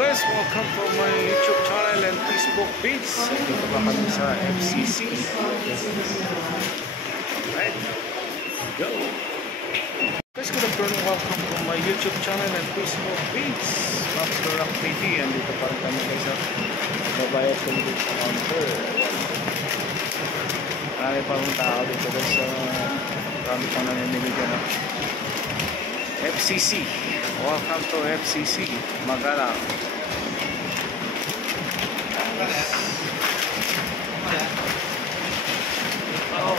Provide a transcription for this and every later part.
guys, welcome to my YouTube channel and Facebook page. Dito pa kami sa FCC. Alright, go! Guys, good afternoon, welcome to my YouTube channel and Facebook page, Master Rock TV. Andito pa rin kami guys sa babayad kami dito sa counter. Marami pa rin tao dito guys, marami pa namimili dyan FCC. Welcome to FCC Magalang. Oh.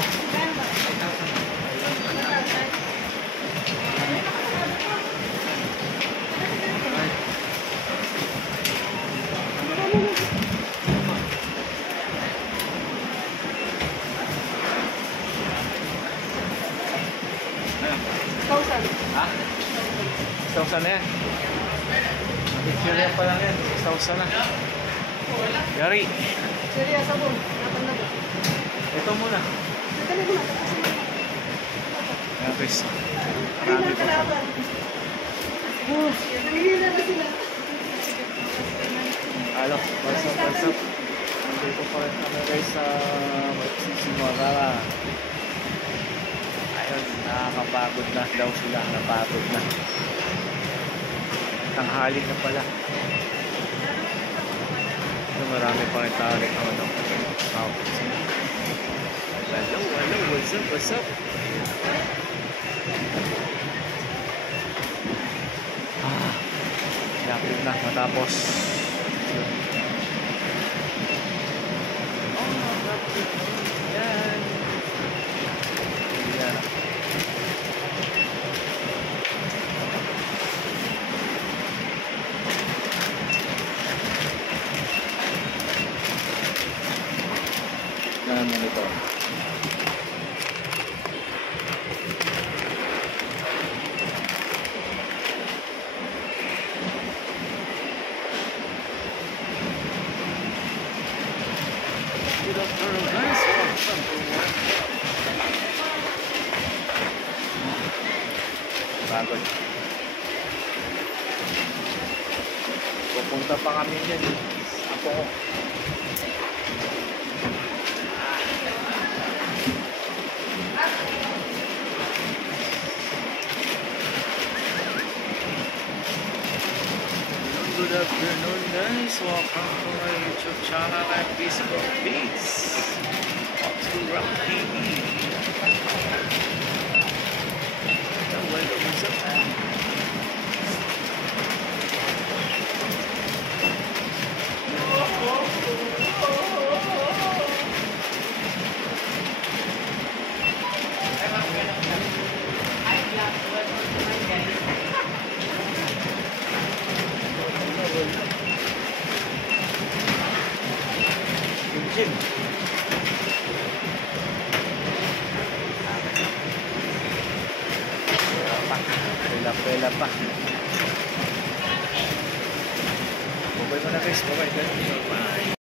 Ha? 6,000 na yan. Picture yan pa lang yan. 6,000 na. Yari. Siri, sabon. Ito muna. Ayan guys. Marami pa pa. Halo. What's up, what's up? Nandito pa rin kami guys sa FCC Magalang. Ayun, nakakapagod na daw sila. Napagod na. Tanghali na pala. So, marami pa rin tao rin ako. Hello, hello, what's up, what's up? Lapit na matapos. Yan. Yan. Naman ito. Good afternoon guys. Pagod. Pupunta pa kami dyan. Ako. Good afternoon guys, welcome to my YouTube channel and Facebook page, Master Rock TV. What's up? Gym. Pela pa. Bye-bye mo na guys. Bye-bye.